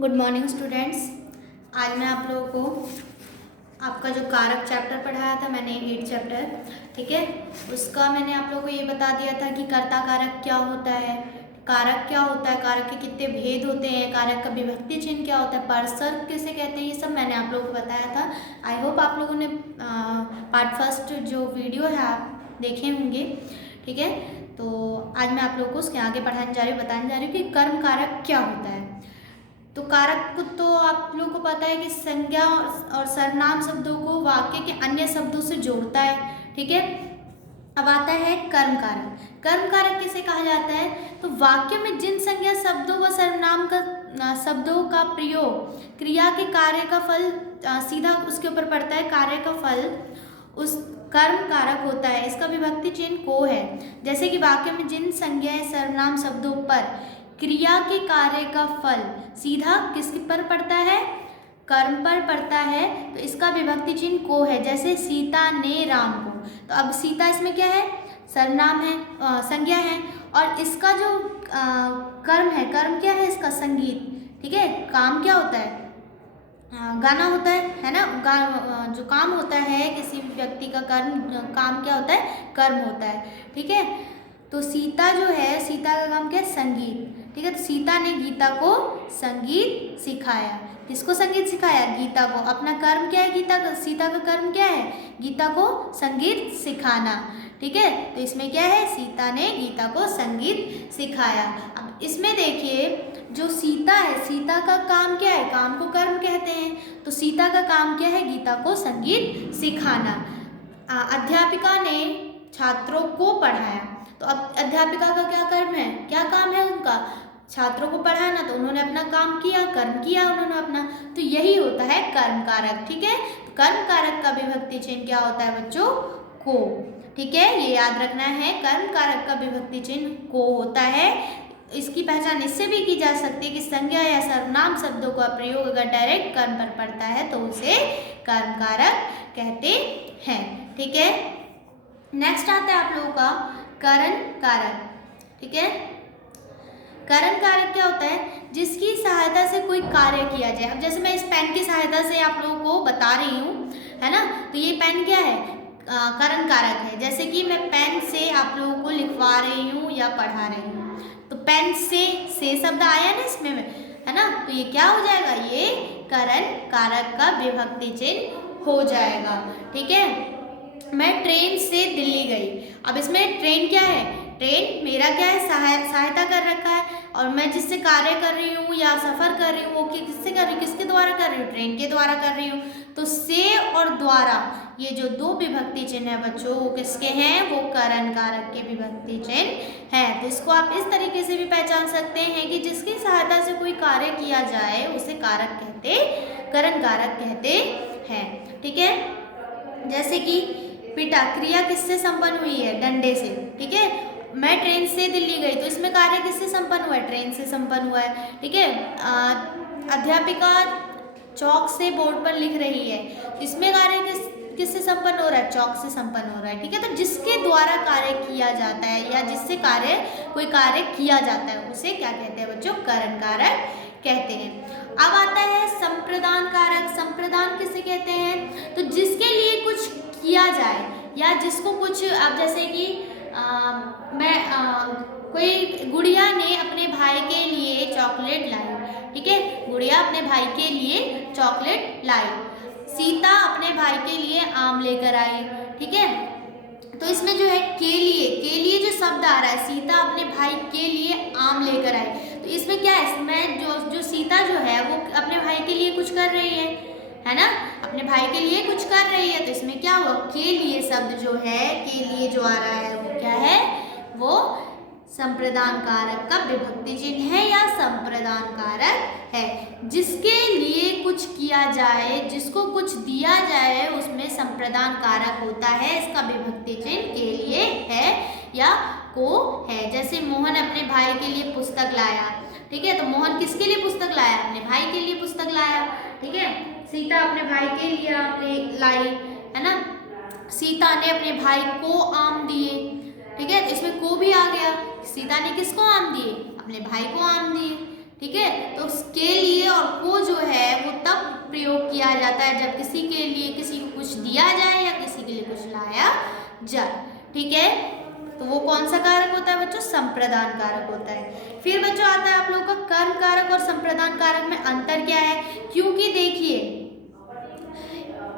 Good morning students. आज मैं आप लोगों को आपका जो कारक चैप्टर पढ़ाया था मैंने 8 चैप्टर, ठीक है, उसका मैंने आप लोगों को ये बता दिया था कि कर्ता कारक क्या होता है, कारक क्या होता है, कारक के कितने भेद होते हैं, कारक का विभक्ति चिन्ह क्या होता है, परसर्ग किसे कहते हैं, ये सब मैंने आप लोगों को बताया था। आई होप आप लोगों ने पार्ट फर्स्ट जो वीडियो है आप देखे होंगे, ठीक है। तो आज मैं आप लोगों को उसके आगे पढ़ाने जा रही हूँ, बताने जा रही हूँ कि कर्म कारक क्या होता है। तो कारक को तो आप लोगों को पता है कि संज्ञा और सर्वनाम शब्दों को वाक्य के अन्य शब्दों से जोड़ता है, ठीक है। अब आता है कर्म कारक। कर्म कारक किसे कहा जाता है? तो वाक्य में जिन संज्ञा शब्दों व सर्वनाम का शब्दों का प्रयोग क्रिया के कार्य का फल सीधा उसके ऊपर पड़ता है, कार्य का फल उस कर्म कारक होता है। इसका विभक्ति चिन्ह को है। जैसे कि वाक्य में जिन संज्ञा सर्वनाम शब्दों पर क्रिया के कार्य का फल सीधा किस पर पड़ता है? कर्म पर पड़ता है, तो इसका विभक्ति चिन्ह को है। जैसे सीता ने राम को, तो अब सीता इसमें क्या है? सर्वनाम है, संज्ञा है, और इसका जो कर्म है, कर्म क्या है इसका? संगीत, ठीक है। काम क्या होता है? गाना होता है ना। जो काम होता है किसी व्यक्ति का काम क्या होता है? कर्म होता है, ठीक है। तो सीता जो है, सीता का काम क्या है? संगीत, ठीक है। तो सीता ने गीता को संगीत सिखाया। किसको संगीत सिखाया? गीता को। अपना कर्म क्या है गीता का? सीता का कर्म क्या है? गीता को संगीत सिखाना, ठीक है। तो इसमें क्या है? सीता ने गीता को संगीत सिखाया। अब इसमें देखिए, जो सीता है, सीता का काम क्या है? काम को कर्म कहते हैं, तो सीता का काम क्या है? गीता को संगीत सिखाना। अध्यापिका ने छात्रों को पढ़ाया, तो अब अध्यापिका का क्या कर्म है? क्या काम है उनका? छात्रों को पढ़ाना। तो उन्होंने अपना काम किया, कर्म किया उन्होंने अपना, तो यही होता है कर्म कारक, ठीक है। तो कर्म कारक का विभक्ति चिन्ह क्या होता है बच्चों? को, ठीक है, ये याद रखना है। कर्म कारक का विभक्ति चिन्ह को होता है। इसकी पहचान इससे भी की जा सकती है कि संज्ञा या सर्वनाम शब्दों का प्रयोग अगर डायरेक्ट कर्म पर पड़ता है तो उसे कर्म कारक कहते हैं, ठीक है। नेक्स्ट आता है आप लोगों का करण कारक, ठीक है। करण कारक क्या होता है? जिसकी सहायता से कोई कार्य किया जाए। अब जैसे मैं इस पेन की सहायता से आप लोगों को बता रही हूँ, है ना, तो ये पेन क्या है? करण कारक है। जैसे कि मैं पेन से आप लोगों को लिखवा रही हूँ या पढ़ा रही हूँ, तो पेन से शब्द आया ना इसमें, है ना, तो ये क्या हो जाएगा? ये करण कारक का विभक्ति चिन्ह हो जाएगा, ठीक है। मैं ट्रेन से दिल्ली गई। अब इसमें ट्रेन क्या है? ट्रेन मेरा क्या है? सहायता कर रखा है, और मैं जिससे कार्य कर रही हूँ या सफ़र कर रही हूँ वो किससे कर रही हूँ? किसके द्वारा कर रही हूँ? ट्रेन के द्वारा कर रही हूँ। तो से और द्वारा, ये जो दो विभक्ति चिन्ह है बच्चों, वो किसके हैं? वो करण कारक के विभक्ति चिन्ह हैं। तो इसको आप इस तरीके से भी पहचान सकते हैं कि जिसकी सहायता से कोई कार्य किया जाए उसे कारक कहते, करण कारक कहते हैं, ठीक है। जैसे कि पिटा, क्रिया किससे संपन्न हुई है? डंडे से, ठीक है। मैं ट्रेन से दिल्ली गई, तो इसमें कार्य किससे संपन्न हुआ है? ट्रेन से संपन्न हुआ है, ठीक है। अध्यापिका चौक से बोर्ड पर लिख रही है, इसमें कार्य किससे संपन्न हो रहा है? चौक से संपन्न हो रहा है, ठीक है। तो जिसके द्वारा कार्य किया जाता है या जिससे कोई कार्य किया जाता है उसे क्या कहते हैं बच्चों? करण कारक कहते हैं। अब आता है संप्रदान कारक। संप्रदान किसे कहते हैं? तो जिसके लिए कुछ किया जाए या जिसको कुछ, अब जैसे कि कोई गुड़िया ने अपने भाई के लिए चॉकलेट लाई, ठीक है। गुड़िया अपने भाई के लिए चॉकलेट लाई। सीता अपने भाई के लिए आम लेकर आई, ठीक है। तो इसमें जो है के लिए जो शब्द आ रहा है, सीता अपने भाई के लिए आम लेकर आई, तो इसमें क्या है? इसमें जो सीता जो है वो अपने भाई के लिए कुछ कर रही है ना, अपने भाई के लिए कुछ कर रही है। तो इसमें क्या हुआ? के लिए शब्द जो है, के लिए जो आ रहा है वो क्या है? वो संप्रदान कारक का विभक्ति चिन्ह है या संप्रदान कारक है। जिसके लिए कुछ किया जाए, जिसको कुछ दिया जाए, उसमें संप्रदान कारक होता है। इसका विभक्ति चिन्ह के लिए है या को है। जैसे मोहन अपने भाई के लिए पुस्तक लाया, ठीक है। तो मोहन किसके लिए पुस्तक लाया? अपने भाई के लिए पुस्तक लाया, ठीक है। सीता अपने भाई के लिए लाई, है ना। सीता ने अपने भाई को आम दिए, ठीक है। तो इसमें को भी आ गया। सीता ने किसको आम दिए? अपने भाई को आम दिए, ठीक है। तो उसके लिए और को जो है वो तब प्रयोग किया जाता है जब किसी के लिए किसी को कुछ दिया जाए या किसी के लिए कुछ लाया जाए। ठीक है, तो वो कौन सा कारक होता है बच्चों? संप्रदान कारक होता है। फिर बच्चों आता है आप लोगों का कर्म कारक और संप्रदान कारक में अंतर क्या है? क्योंकि देखिए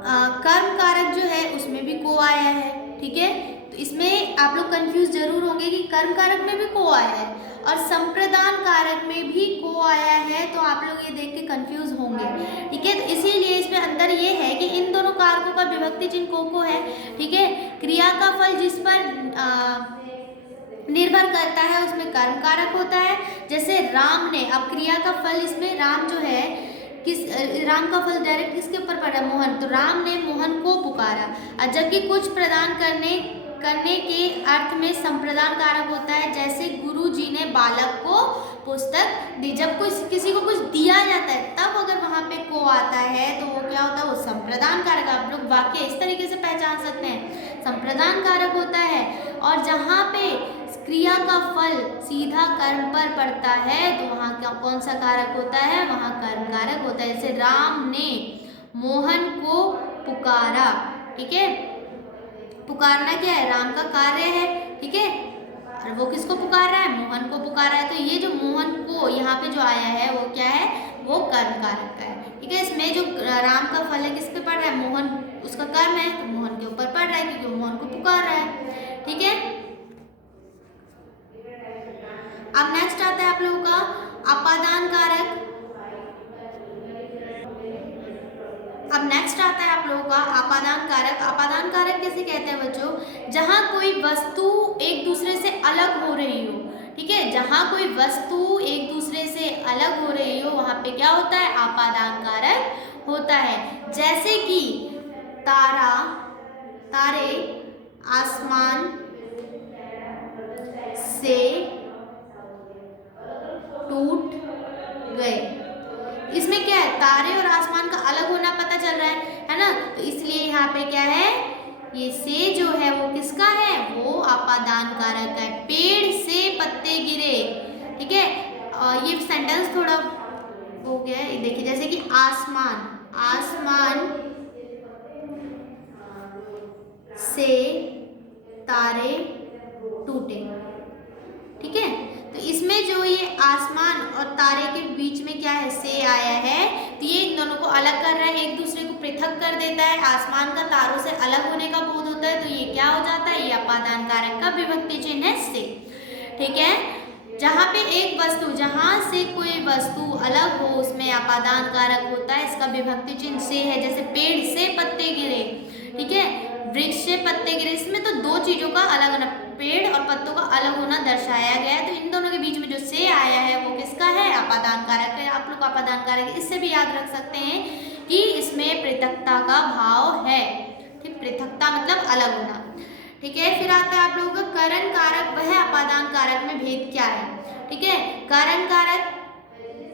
कर्म कारक जो है उसमें भी को आया है, ठीक है। तो इसमें आप लोग कंफ्यूज जरूर होंगे कि कर्म कारक में भी को आया है और संप्रदान कारक में भी को आया है, तो आप लोग ये देख के कंफ्यूज होंगे, ठीक है। तो इसीलिए इसमें अंदर ये है कि इन दोनों कारकों का विभक्ति चिन्ह को है, ठीक है। क्रिया का फल जिस पर निर्भर करता है उसमें कर्म कारक होता है। जैसे राम ने, अब क्रिया का फल इसमें राम जो है किस, राम का फल डायरेक्ट किसके ऊपर पड़ा? मोहन। तो राम ने मोहन को पुकारा, और जबकि कुछ प्रदान करने के अर्थ में संप्रदान कारक होता है। जैसे गुरु जी ने बालक को पुस्तक दी, जब किसी को कुछ दिया जाता है तब अगर वहाँ पे को आता है तो वो क्या होता है? वो संप्रदान कारक। आप लोग वाक्य इस तरीके से पहचान सकते हैं, संप्रदान कारक होता है। और जहाँ पे क्रिया का फल सीधा कर्म पर पड़ता है तो वहाँ क्या कौन सा कारक होता है? वहाँ कर्म कारक होता है। जैसे राम ने मोहन को पुकारा, ठीक है। पुकारना क्या है? राम का कार्य है, ठीक है। और वो किसको पुकार रहा है? मोहन को पुकार रहा है। तो ये जो मोहन को यहाँ पे जो आया है वो क्या है? वो कर्म कारक का है, ठीक है। इसमें जो राम का फल है किस पे पड़ रहा है? मोहन, उसका कर्म है तो मोहन के ऊपर पड़ रहा है क्योंकि वो मोहन को पुकार रहा है, ठीक है। अब नेक्स्ट आता है आप लोगों का अपादान कारक। अब नेक्स्ट आता है आप लोगों का अपादान कारक। अपादान कारक किसे कहते हैं बच्चों? जहां कोई वस्तु एक दूसरे से अलग हो रही हो, ठीक है। जहां कोई वस्तु एक दूसरे से अलग हो रही हो वहां पे क्या होता है? अपादान कारक होता है। जैसे कि तारे आसमान से टूट गए। इसमें क्या है? तारे और आसमान का अलग होना पता चल रहा है ना। तो इसलिए यहाँ पे क्या है? ये से जो है वो किसका है? वो अपादान कारक है। पेड़ से पत्ते गिरे, ठीक है। ये सेंटेंस थोड़ा हो गया है, देखिए जैसे कि आसमान से तारे टूटे, ठीक है। तो इसमें जो ये आसमान और तारे के बीच में क्या है? से आया है, तो ये इन दोनों को अलग कर रहा है, एक दूसरे को पृथक कर देता है। आसमान का तारों से अलग होने का बोध होता है, तो ये क्या हो जाता है? ये अपादान कारक का विभक्ति चिन्ह है से, ठीक है। जहाँ पे एक वस्तु, जहाँ से कोई वस्तु अलग हो उसमें अपादान कारक होता है, इसका विभक्ति चिन्ह से है। जैसे पेड़ से पत्ते गिरे, ठीक है, वृक्ष से पत्ते गिरे। इसमें तो दो चीजों का अलग होना, पेड़ और पत्तों का अलग होना दर्शाया गया है। तो इन दोनों के बीच में जो से आया है वो किसका है? अपादान कारक है। आप लोग अपादान कारक इससे भी याद रख सकते हैं कि इसमें पृथकता का भाव है, ठीक। पृथकता मतलब अलग होना, ठीक है। फिर आता है आप लोगों का करण कारक। वह अपादान कारक में भेद क्या है? ठीक है, करण कारक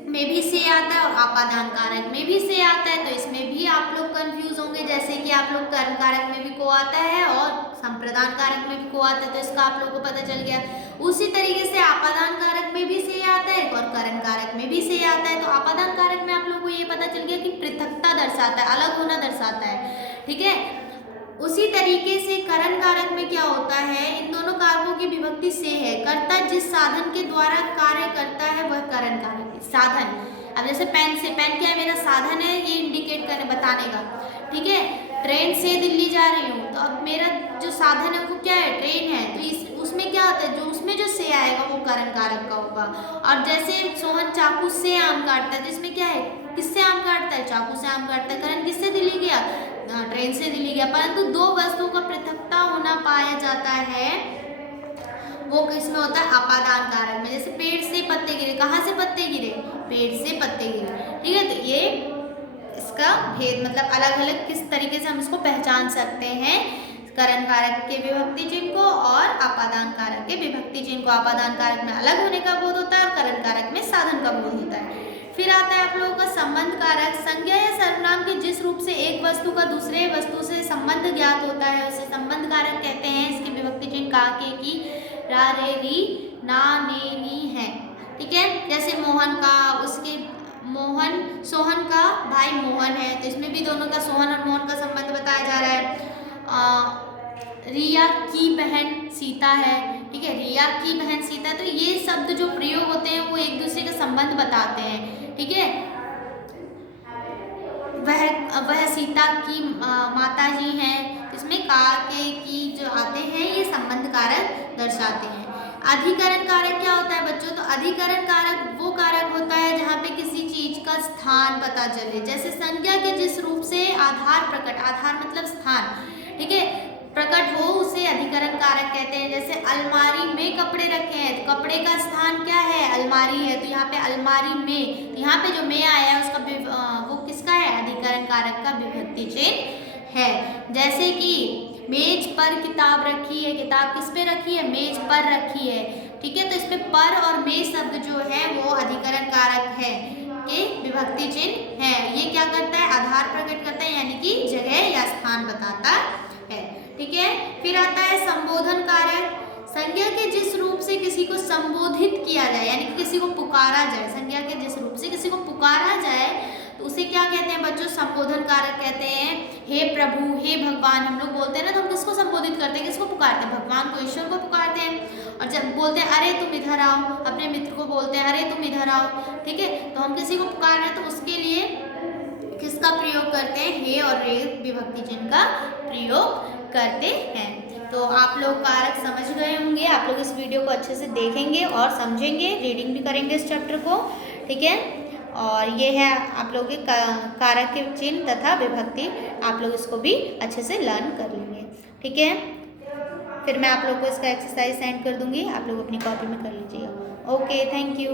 में भी से आता है और अपादान कारक में भी से आता है। तो इसमें भी आप लोग कंफ्यूज होंगे, जैसे कि आप लोग कर्म कारक में भी को आता है और संप्रदान कारक में भी को आता है, तो इसका आप लोगों को पता चल गया। उसी तरीके से अपादान कारक में भी से आता है और करण कारक में भी से आता है। तो अपादान कारक में आप लोगों को ये पता चल गया कि पृथकता दर्शाता है, अलग होना दर्शाता है, ठीक है। उसी तरीके से करण कारक में क्या होता है? इन दोनों कारकों की विभक्ति से है। कर्ता जिस साधन के द्वारा कार्य करता है वह करण कारक है। साधन, अब जैसे पेन से, पेन क्या है? मेरा साधन है ये इंडिकेट करने बताने का, ठीक है। ट्रेन से दिल्ली जा रही हूँ, तो अब मेरा जो साधन है वो क्या है? ट्रेन है। तो उसमें क्या होता है? जो उसमें जो से आएगा वो करण कारक का होगा। और जैसे सोहन चाकू से आम काटता है, तो इसमें क्या है? किससे आम काटता है? चाकू से आम काटता है। करण किससे दिल्ली गया? ट्रेन से दिल्ली गया। परंतु दो वस्तुओं का पृथकता होना पाया जाता है, वो किसमें होता है? अपादान कारक में। जैसे पेड़ से पत्ते गिरे, कहाँ से पत्ते गिरे? पेड़ से पत्ते गिरे, ठीक है। तो ये इसका भेद मतलब अलग अलग किस तरीके से हम इसको पहचान सकते हैं, करण कारक के विभक्ति चिन्ह को और अपादान कारक के विभक्ति चिन्ह को। अपादान कारक में अलग होने का बोध होता है और करण कारक में साधन का बोध होता है। फिर आता है आप लोगों का संबंध कारक। संज्ञा या सर्वनाम के जिस रूप से एक वस्तु का दूसरे वस्तु से संबंध ज्ञात होता है उसे संबंध कारक कहते हैं। इसके विभक्ति चिन्ह का, के, की, रा, रे, री, ना, ने, नी है, ठीक है। जैसे मोहन मोहन का, उसके सोहन का भाई मोहन है, तो इसमें भी दोनों का, सोहन और मोहन का संबंध बताया जा रहा है। रिया की बहन सीता है, ठीक है, रिया की बहन सीता। तो ये शब्द जो प्रयोग होते हैं वो एक दूसरे का संबंध बताते हैं, ठीक है। वह सीता की माता जी हैं। इसमें का के की जो आते हैं ये संबंध कारक दर्शाते हैं। अधिकरण कारक क्या होता है बच्चों? तो अधिकरण कारक वो कारक होता है जहाँ पे किसी चीज का स्थान पता चले। जैसे संज्ञा के जिस रूप से आधार प्रकट, आधार मतलब स्थान, ठीक है, प्रकट हो उसे अधिकरण कारक कहते हैं। जैसे अलमारी में कपड़े रखे हैं, तो कपड़े का स्थान क्या है? अलमारी है, तो यहाँ पे अलमारी में, तो यहाँ पे जो में आया है उसका वो किसका है? अधिकरण कारक का विभक्ति चिन्ह है। जैसे कि मेज पर किताब रखी है, किताब किस पे रखी है? मेज पर रखी है, ठीक है। तो इस पे पर और में शब्द जो है वो अधिकरण कारक है के विभक्ति चिन्ह है। ये क्या करता है? आधार प्रकट करता है, यानी कि जगह या स्थान बताता है, ठीक है। फिर आता है संबोधन कारक। संज्ञा के जिस रूप से किसी को संबोधित किया जाए, यानी कि किसी को पुकारा जाए, संज्ञा के जिस रूप से किसी को पुकारा जाए तो उसे क्या कहते हैं बच्चों? संबोधन कारक कहते हैं। हे प्रभु, हे भगवान हम लोग बोलते हैं ना, तो हम किसको संबोधित करते हैं? किसको पुकारते हैं? भगवान को, ईश्वर को पुकारते हैं। और जब बोलते हैं अरे तुम इधर आओ, अपने मित्र को बोलते हैं अरे तुम इधर आओ, ठीक है। तो हम किसी को पुकार रहे हैं तो उसके लिए किसका प्रयोग करते हैं? हे और रे विभक्ति चिन्ह का प्रयोग करते हैं। तो आप लोग कारक समझ गए होंगे। आप लोग इस वीडियो को अच्छे से देखेंगे और समझेंगे, रीडिंग भी करेंगे इस चैप्टर को, ठीक है। और ये है आप लोग के कारक के चिन्ह तथा विभक्ति, आप लोग इसको भी अच्छे से लर्न कर लेंगे, ठीक है। फिर मैं आप लोग को इसका एक्सरसाइज सेंड कर दूंगी, आप लोग अपनी कॉपी में कर लीजिएगा। Okay, thank you.